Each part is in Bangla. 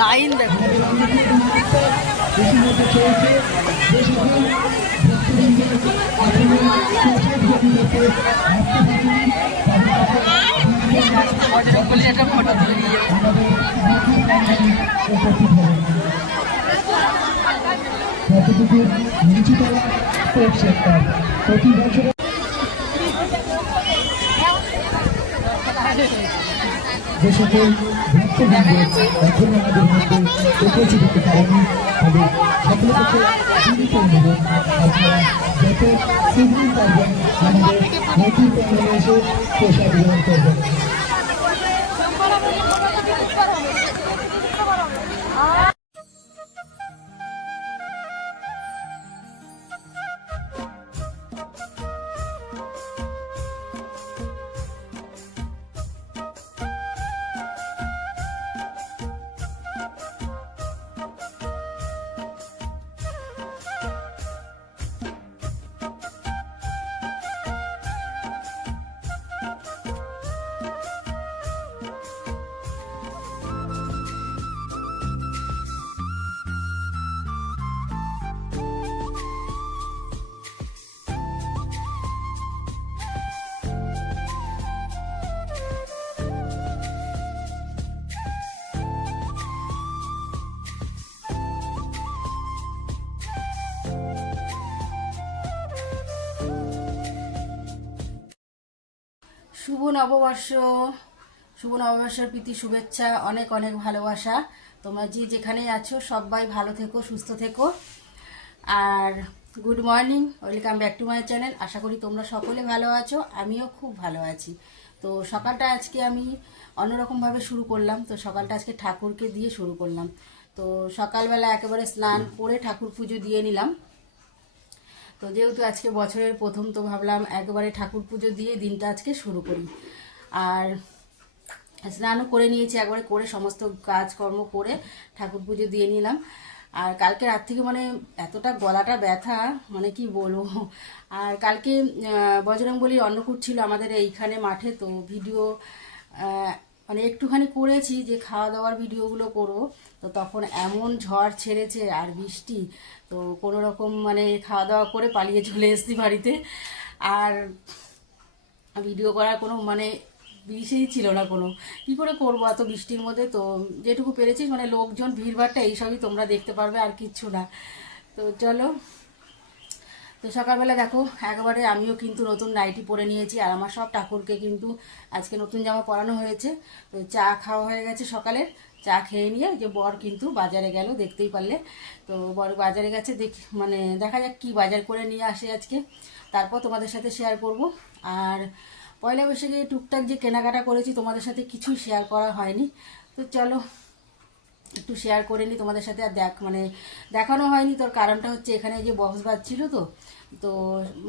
লাইন দেখো ফটো প্রতি বছর যে সকল ভক্তবৃন্দ এখন আমাদের মধ্যে উপস্থিত হতে পারেনি তাদের সকলের কাছে বিনীত অনুরোধ আপনারা যত শীঘ্র পারবেন আমাদের নতুন প্যান্ডেলে এসে প্রসাদ গ্রহণ করবেন। শুভ নববর্ষ, শুভ নববর্ষের প্রীতি শুভেচ্ছা, অনেক অনেক ভালোবাসা। তোমরা যে যেখানেই আছো সবাই ভালো থেকো, সুস্থ থেকো। আর good morning, welcome back to my channel. আশা করি তোমরা সকলে ভালো আছো, আমিও খুব ভালো আছি। তো সকালটা আজকে আমি অন্যরকমভাবে শুরু করলাম। তো সকালটা আজকে ঠাকুরকে দিয়ে শুরু করলাম। তো সকালবেলা একেবারে স্নান করে ঠাকুর পুজো দিয়ে নিলাম। তো যেহেতু আজকে বছরের প্রথম, তো ভাবলাম একেবারে ঠাকুর পুজো দিয়ে দিনটা আজকে শুরু করি। আর স্নানও করে নিয়েছি, একবারে করে সমস্ত কাজকর্ম করে ঠাকুর পুজো দিয়ে নিলাম। আর কালকে রাত থেকে মানে এতটা গলাটা ব্যথা, মানে কি বলবো। আর কালকে বজরংবলীর অন্নকূট ছিল আমাদের এইখানে মাঠে। তো ভিডিও মানে একটুখানি করেছি, যে খাওয়া দাওয়ার ভিডিওগুলো করবো। তো তখন এমন ঝড় ছেড়েছে আর বৃষ্টি, তো কোনো রকম মানে খাওয়া দাওয়া করে পালিয়ে চলে এসেছি বাড়িতে। আর ভিডিও করার কোনো মানে বিষয়ই ছিল না, কোনো কী করে করবো এত বৃষ্টির মধ্যে। তো যেটুকু পেরেছি মানে লোকজন ভিড়ভাড়টা এইসবই তোমরা দেখতে পারবে, আর কিচ্ছু না। তো চলো, তো সকালবেলা দেখো একেবারে আমিও কিন্তু নতুন নাইটি পরে নিয়েছি। আর আমার সব ঠাকুরকে কিন্তু আজকে নতুন জামা পরানো হয়েছে। তো চা খাওয়া হয়ে গেছে সকালের, চা খেয়ে নিয়ে যে বর কিন্তু বাজারে গেল, দেখতেই পারলে। তো বর বাজারে গেছে, মানে দেখা যাক কি বাজার করে নিয়ে আসে আজকে, তারপর তোমাদের সাথে শেয়ার করব। আর পয়লা বৈশাখে টুকটাক যে কেনাকাটা করেছি তোমাদের সাথে কিছুই শেয়ার করা হয়নি। তো চলো একটু শেয়ার করে নিই তোমাদের সাথে। আর মানে দেখানো হয়নি, তোর কারণটা হচ্ছে এখানে যে বক্স বাজছিল, তো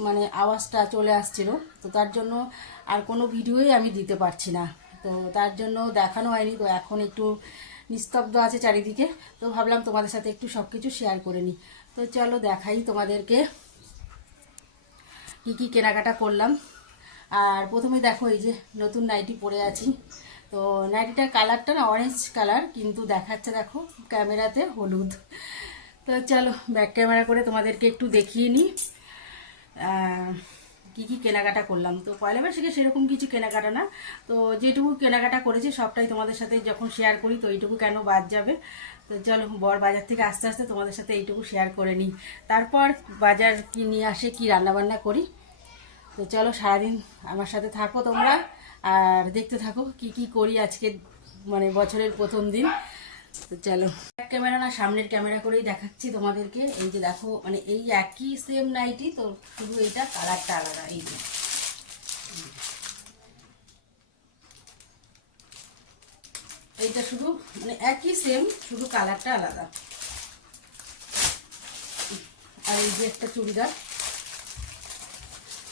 মানে আওয়াজটা চলে আসছিল। তো তার জন্য আর কোনো ভিডিওই আমি দিতে পারছি না, তো তার জন্য দেখানো হয়নি। তো এখন একটু নিস্তব্ধ আছে চারিদিকে, তো ভাবলাম তোমাদের সাথে একটু সব কিছু শেয়ার করে নিই। তো চলো দেখাই তোমাদেরকে কী কী কেনাকাটা করলাম। আর প্রথমে দেখো এই যে নতুন নাইটি পরে আছি। তো নাইটিটার কালারটা না অরেঞ্জ কালার, কিন্তু দেখাচ্ছে দেখো ক্যামেরাতে হলুদ। তো চলো ব্যাক ক্যামেরা করে তোমাদেরকে একটু দেখিয়ে নিই কী কী কেনাকাটা করলাম। তো পয়লা বৈশাখে সেরকম কিছু কেনাকাটা না, তো যেটুকু কেনাকাটা করেছি সবটাই তোমাদের সাথে যখন শেয়ার করি, তো এইটুকু কেন বাদ যাবে। তো চলো বর বাজার থেকে আস্তে আস্তে তোমাদের সাথে এইটুকু শেয়ার করে নিই, তারপর বাজার কি নিয়ে আসে, কি রান্নাবান্না করি। তো চলো সারাদিন আমার সাথে থাকো তোমরা, আর দেখতে থাকো কি কি করি আজকে মানে বছরের প্রথম দিন। তো চলো ক্যামেরা না সামনের ক্যামেরা করেই দেখাচ্ছি তোমাদেরকে। এই যে দেখো মানে এই একই সেম নাইটি, তো শুধু এইটা কালারটা আলাদা। এই যে এইটা শুধু মানে একই সেম, শুধু কালারটা আলাদা। আর এই যে একটা চুড়িদার,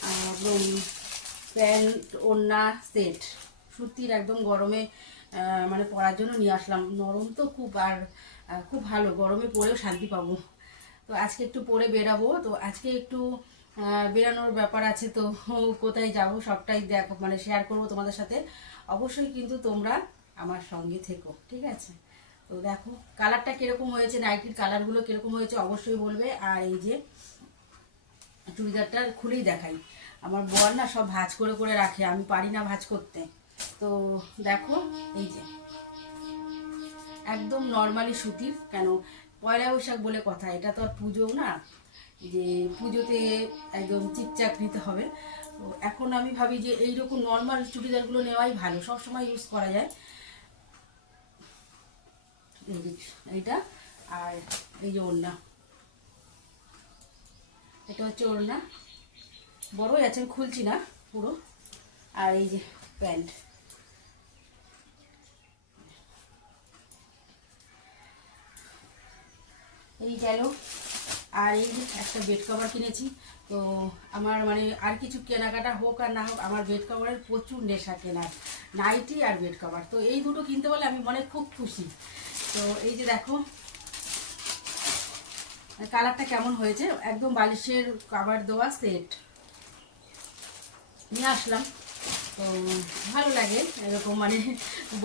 আর তো প্যান্ট ওড়না সেট সুতির একদম গরমে মানে পরার জন্য নিয়ে আসলাম। নরম তো খুব, আর খুব ভালো, গরমে পরেও শান্তি পাবো। তো আজকে একটু পরে বেরাবো, তো আজকে একটু বেরানোর ব্যাপার আছে, তো কোথায় যাব সবটাই দেখো, মানে শেয়ার করবো তোমাদের সাথে। অবশ্যই কিন্তু তোমরা আমার সঙ্গে থেকো, ঠিক আছে? তো দেখো কালারটা কিরকম হয়েছে, নাইটির কালারগুলো কিরকম হয়েছে অবশ্যই বলবে। আর এই যে চুড়িদারটা খুলেই দেখাই, আমার বর না সব ভাঁজ করে করে রাখে, আমি পারি না ভাঁজ করতে। তো দেখো এই যে একদম নর্মালি সুতির, কেন পয়লা বৈশাখ বলে কথা, এটা তো আর পুজোও না যে পুজোতে একদম চিকচাক নিতে হবে। তো এখন আমি ভাবি যে এইরকম নর্মাল চুড়িদারগুলো নেওয়াই ভালো, সবসময় ইউজ করা যায়। এইটা আর এই যে ওড়না, এটা হচ্ছে ওড়না, বড়ই আছে, আমি খুলছি না পুরো। আর এই যে প্যান্ট, এই গেল। আর এই যে একটা বেড কভার কিনেছি। তো আমার মানে আর কিছু কেনাকাটা হোক আর না হোক, আমার বেড কভারের প্রচুর নেশা কেনার, নাইটি আর বেড কভার। তো এই দুটো কিনতে পারলে আমি মনে খুব খুশি। তো এই যে দেখো কালারটা কেমন হয়েছে, একদম বালিশের কভার দেওয়া সেট নিয়ে আসলাম। তো ভালো লাগে এরকম, মানে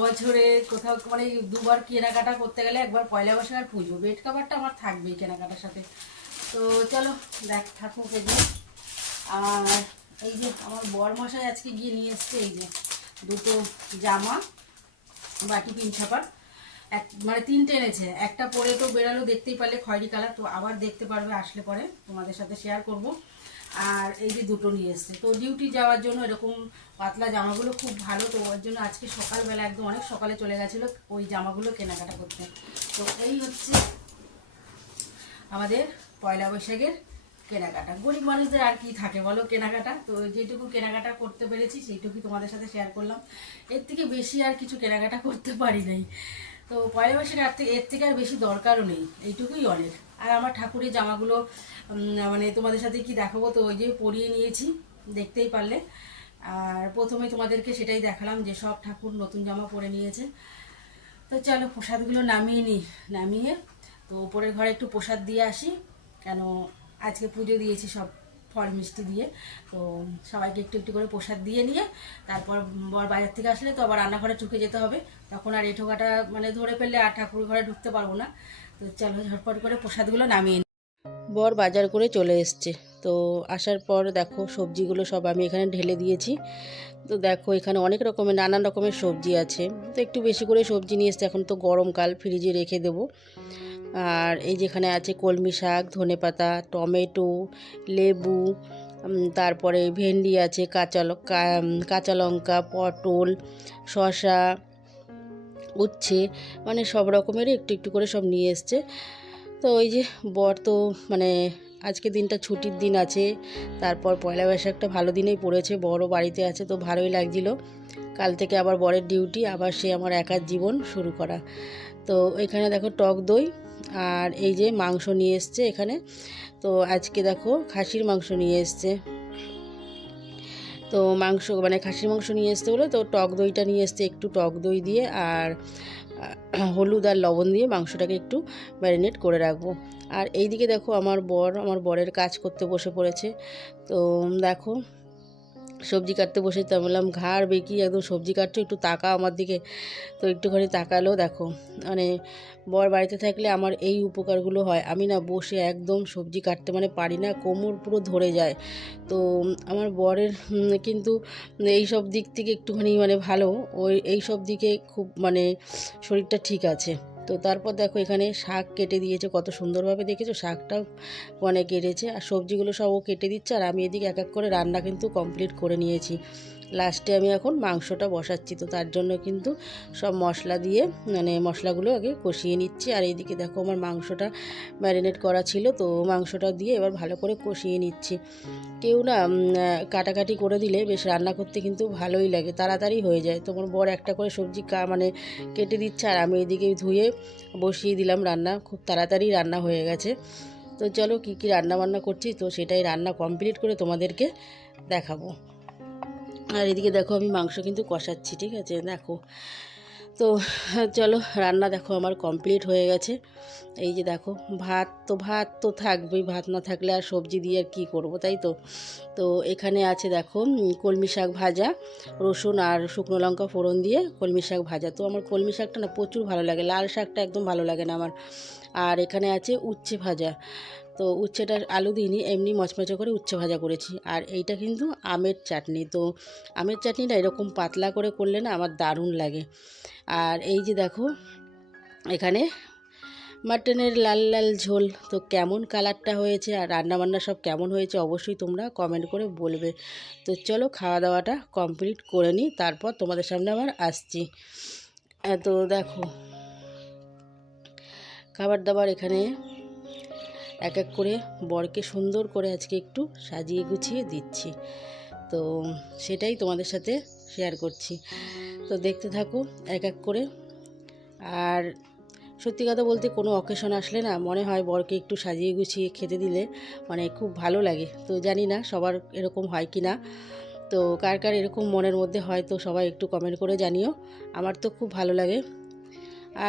বছরে কোথাও মানে দুবার কেনাকাটা করতে গেলে একবার পয়লা বৈশাখ আর পুজো, বেড কভারটা আমার থাকবেই কেনাকাটার সাথে। তো চলো দেখ থাকুক এগুলো। আর এই যে আমার বর মশাই আজকে গিয়ে নিয়ে এসছে এই যে দুটো জামা, বাটি পিন ছাপার, মানে তিনটে এনেছে। একটা পরে তো বেরালো, দেখতেই পারলে খয়েরি কালার, তো আবার দেখতে পারবে আসলে পরে তোমাদের সাথে শেয়ার করব। আর এই যে দুটো নিয়ে এসছে, তো ডিউটি যাওয়ার জন্য এরকম পাতলা জামাগুলো খুব ভালো, তো ওর জন্য আজকে সকালবেলা একদম অনেক সকালে চলে গেছিলো ওই জামাগুলো কেনাকাটা করতে। তো এই হচ্ছে আমাদের পয়লা বৈশাখের কেনাকাটা। গরিব মানুষদের আর কি থাকে বলো কেনাকাটা, তো যেটুকু কেনাকাটা করতে পেরেছি সেইটুকুই তোমাদের সাথে শেয়ার করলাম। এর থেকে বেশি আর কিছু কেনাকাটা করতে পারি নাই। তো পয়লা বৈশাখ এর থেকে আর বেশি দরকারও নেই, এইটুকুই অনেক। আর আমার ঠাকুরের জামাগুলো মানে তোমাদের সাথে কি দেখাবো, তো ওই যে পরিয়ে নিয়েছি, দেখতেই পারলে। আর প্রথমে তোমাদেরকে সেটাই দেখালাম যে সব ঠাকুর নতুন জামা পরে নিয়েছে। তো চলো প্রসাদগুলো নামিয়ে নিই, নামিয়ে তো উপরের ঘরে একটু প্রসাদ দিয়ে আসি, কেন আজকে পুজো দিয়েছি সব ফল মিষ্টি দিয়ে। তো সবাইকে একটু একটু করে প্রসাদ দিয়ে নিয়ে তারপর বর বাজার থেকে আসলে তো আবার রান্নাঘরে ঢুকে যেতে হবে, তখন আর এঁঠোকাটা মানে ধরে ফেললে আর ঠাকুর ঘরে ঢুকতে পারবো না। তো চলো ঝটপট করে প্রসাদগুলো নামিয়ে নিই। বর বাজার করে চলে এসছে, তো আসার পর দেখো সবজিগুলো সব আমি এখানে ঢেলে দিয়েছি। তো দেখো এখানে অনেক রকমের নানান রকমের সবজি আছে, তো একটু বেশি করে সবজি নিয়ে এসছে, এখন তো গরমকাল ফ্রিজে রেখে দেবো। আর এই যেখানে আছে কলমি শাক, ধনেপাতা, টমেটো, লেবু, তারপরে ভেন্ডি আছে, কাঁচা লঙ্কা, পটল, শসা, উচ্ছে, মানে সব রকমেরই একটু একটু করে সব নিয়ে এসছে। তো ওই যে বর তো মানে আজকে দিনটা ছুটির দিন আছে, তারপর পয়লা বৈশাখটা ভালো দিনেই পড়েছে, বড় বাড়িতে আছে, তো ভালোই লাগছিল। কাল থেকে আবার বরের ডিউটি, আবার সে আমার একার জীবন শুরু করা। তো এখানে দেখো টক দই আর এই যে মাংস নিয়ে এসছে এখানে। তো আজকে দেখো খাসির মাংস নিয়ে এসছে, তো মাংস মানে খাসির মাংস নিয়ে এসছে বলে তো টক দইটা নিয়ে এসছে, একটু টক দই দিয়ে আর হলুদ আর লবণ দিয়ে মাংসটাকে একটু ম্যারিনেট করে রাখবো। আর এই দিকে দেখো আমার বরের কাজ করতে বসে পড়েছে। তো দেখো সবজি কাটতে বসে, তো বললাম ঘাড় বেঁকি একদম সবজি কাটছো, একটু তাকা আমার দিকে। তো একটুখানি তাকালো, দেখো মানে বর বাড়িতে থাকলে আমার এই উপকারগুলো হয়, আমি না বসে একদম সবজি কাটতে মানে পারি না, কোমর পুরো ধরে যায়। তো আমার বরের কিন্তু এই সব দিক থেকে একটুখানি মানে ভালো, ওই এই সব দিকে খুব মানে শরীরটা ঠিক আছে। তো তারপর দেখো এখানে শাক কেটে দিয়েছে, কত সুন্দরভাবে দেখেছো, শাকটাও মানে কেটেছে, আর সবজিগুলো সব ও কেটে দিচ্ছে, আর আমি এদিকে এক এক করে রান্না কিন্তু কমপ্লিট করে নিয়েছি। লাস্টে আমি এখন মাংসটা বসাচ্ছি, তো তার জন্য কিন্তু সব মশলা দিয়ে মানে মশলাগুলো আগে কষিয়ে নিচ্ছি। আর এইদিকে দেখো আমার মাংসটা ম্যারিনেট করা ছিল, তো মাংসটা দিয়ে এবার ভালো করে কষিয়ে নিচ্ছি। কেউ না কাটাকাটি করে দিলে বেশ রান্না করতে কিন্তু ভালোই লাগে, তাড়াতাড়ি হয়ে যায়। তোমার বর একটা করে সবজি মানে কেটে দিচ্ছে, আর আমি এদিকে ধুয়ে বসিয়ে দিলাম রান্না, খুব তাড়াতাড়ি রান্না হয়ে গেছে। তো চলো কী কী রান্না বান্না করছি, তো সেটাই রান্না কমপ্লিট করে তোমাদেরকে দেখাবো। আর এদিকে দেখো আমি মাংস কিন্তু কষাচ্ছি, ঠিক আছে। দেখো তো চলো, রান্না দেখো আমার কমপ্লিট হয়ে গেছে। এই যে দেখো ভাত তো থাকবেই, ভাত না থাকলে আর সবজি দিয়ে আর কী করবো, তাই তো। তো এখানে আছে দেখো কলমি শাক ভাজা, রসুন আর শুকনো লঙ্কা ফোড়ন দিয়ে কলমি শাক ভাজা। তো আমার কলমি শাকটা না প্রচুর ভালো লাগে, লাল শাকটা একদম ভালো লাগে না আমার। আর এখানে আছে উচ্ছে ভাজা, তো উচ্ছেটা আলু দিইনি, এমনি মচমচে করে উচ্ছে ভাজা করেছি। আর এইটা কিন্তু আমের চাটনি। তো আমের চাটনিটা এরকম পাতলা করে করলে না আমার দারুণ লাগে। আর এই যে দেখো এখানে মাটনের লাল লাল ঝোল। তো কেমন কালারটা হয়েছে আর রান্নাবান্না সব কেমন হয়েছে অবশ্যই তোমরা কমেন্ট করে বলবে। তো চলো খাওয়া দাওয়াটা কমপ্লিট করে নিই, তারপর তোমাদের সামনে আবার আসছি। তো দেখো খাবার দাবার এখানে এক এক করে বরকে সুন্দর করে আজকে একটু সাজিয়ে গুছিয়ে দিচ্ছি, তো সেটাই তোমাদের সাথে শেয়ার করছি। তো দেখতে থাকো এক এক করে। আর সত্যি কথা বলতে কোনো অকেশন আসলে না মনে হয় বরকে একটু সাজিয়ে গুছিয়ে খেতে দিলে মানে খুব ভালো লাগে। তো জানি না সবার এরকম হয় কি না, তো কার কার এরকম মনের মধ্যে হয় তো সবাই একটু কমেন্ট করে জানিও। আমার তো খুব ভালো লাগে।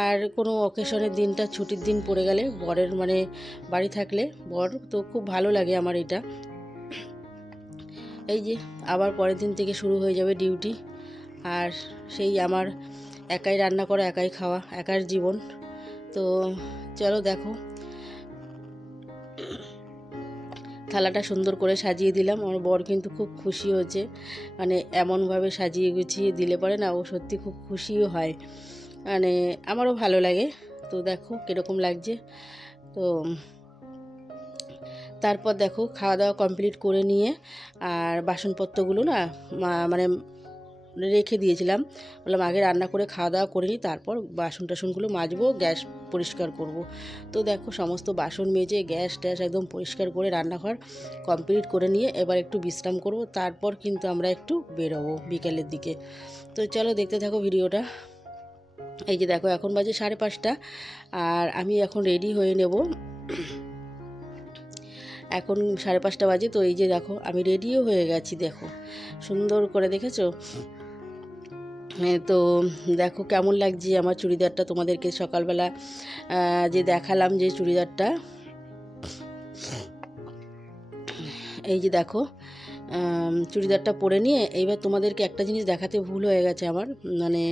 আর কোনো অকেশনের দিনটা ছুটির দিন পড়ে গেলে বরের মানে বাড়ি থাকলে বর তো খুব ভালো লাগে আমার এটা। এই যে আবার পরের দিন থেকে শুরু হয়ে যাবে ডিউটি, আর সেই আমার একাই রান্না করা, একাই খাওয়া, একার জীবন। তো চলো দেখো থালাটা সুন্দর করে সাজিয়ে দিলাম। আমার বর কিন্তু খুব খুশি হয়েছে, মানে এমনভাবে সাজিয়ে গুছিয়ে দিলে পরে না ও সত্যি খুব খুশিও হয়, মানে আমারও ভালো লাগে। তো দেখো কীরকম লাগছে। তো তারপর দেখো খাওয়া দাওয়া কমপ্লিট করে নিয়ে আর বাসনপত্রগুলো না মানে রেখে দিয়েছিলাম, বললাম আগে রান্না করে খাওয়া দাওয়া করে নিই, তারপর বাসন টাসনগুলো মাজবো, গ্যাস পরিষ্কার করব। তো দেখো সমস্ত বাসন মেজে গ্যাস ট্যাস একদম পরিষ্কার করে রান্নাঘর কমপ্লিট করে নিয়ে এবার একটু বিশ্রাম করব, তারপর কিন্তু আমরা একটু বেরোবো বিকেলের দিকে। তো চলো দেখতে থাকো ভিডিওটা। এই যে দেখো এখন বাজে 5:30 আর আমি এখন রেডি হয়ে নেব। এখন 5:30 বাজে। তো এই যে দেখো আমি রেডিও হয়ে গেছি, দেখো সুন্দর করে, দেখেছো। তো দেখো কেমন লাগছে আমার চুড়িদারটা তোমাদেরকে সকালবেলা যে দেখালাম যে চুড়িদারটা। এই যে দেখো চুড়িদারটা পরে নিয়ে এইবার তোমাদেরকে একটা জিনিস দেখাতে ভুল হয়ে গেছে আমার, মানে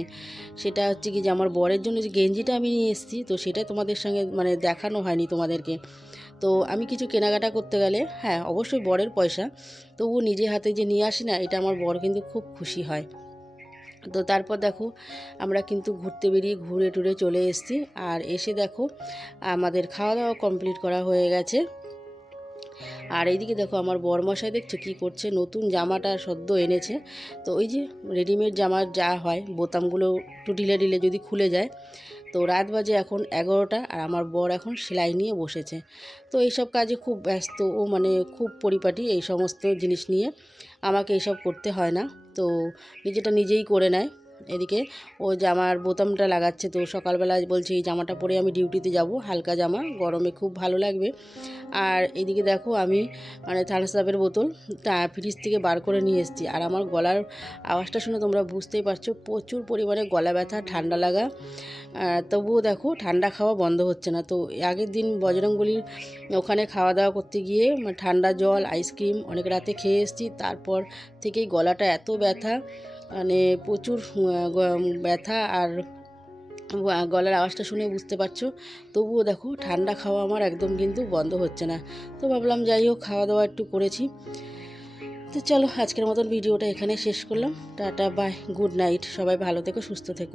সেটা হচ্ছে কি যে আমার বরের জন্য যে গেঞ্জিটা আমি নিয়ে এসেছি, তো সেটা তোমাদের সঙ্গে মানে দেখানো হয়নি তোমাদেরকে। তো আমি কিছু কেনাকাটা করতে গেলে, হ্যাঁ অবশ্যই বরের পয়সা, তবু নিজে হাতে যে নিয়ে আসি না, এটা আমার বর কিন্তু খুব খুশি হয়। তো তারপর দেখো আমরা কিন্তু ঘুরতে বেরিয়ে ঘুরে টুরে চলে এসেছি। আর এসে দেখো আমাদের খাওয়া দাওয়া কমপ্লিট করা হয়ে গেছে। আর এইদিকে দেখো আমার বরমশাই দেখছো কী করছে, নতুন জামাটা সদ্য এনেছে। তো ওই যে রেডিমেড জামার যা হয় বোতামগুলো একটু ঢিলে ঢিলে যদি খুলে যায়। তো রাত বাজে এখন 11টা আর আমার বর এখন সেলাই নিয়ে বসেছে। তো এইসব কাজে খুব ব্যস্ত ও, মানে খুব পরিপাটি এই সমস্ত জিনিস নিয়ে, আমাকে এইসব করতে হয় না, তো নিজেটা নিজেই করে নেয়। এদিকে ও জামার বোতামটা লাগাচ্ছে। তো সকালবেলা বলছে এই জামাটা পরে আমি ডিউটিতে যাব, হালকা জামা, গরমে খুব ভালো লাগবে। আর এদিকে দেখো আমি মানে থামস আপের বোতল ফ্রিজ থেকে বার করে নিয়ে এসেছি। আর আমার গলার আওয়াজটা শুনে তোমরা বুঝতেই পারছো প্রচুর পরিমাণে গলা ব্যথা, ঠান্ডা লাগা। তবুও দেখো ঠান্ডা খাওয়া বন্ধ হচ্ছে না। তো আগের দিন বজরংবলীর ওখানে খাওয়া দাওয়া করতে গিয়ে ঠান্ডা জল, আইসক্রিম অনেক রাতে খেয়ে এসেছি, তারপর থেকেই গলাটা এত ব্যথা, মানে প্রচুর ব্যথা। আর গলার আওয়াজটা শুনে বুঝতে পারছো। তবুও দেখো ঠান্ডা খাওয়া আমার একদম কিন্তু বন্ধ হচ্ছে না। তো ভাবলাম যাই হোক খাওয়া দাওয়া একটু করেছি। তো চলো আজকের মতন ভিডিওটা এখানে শেষ করলাম। টাটা বাই, গুড নাইট, সবাই ভালো থেকো, সুস্থ থেকো।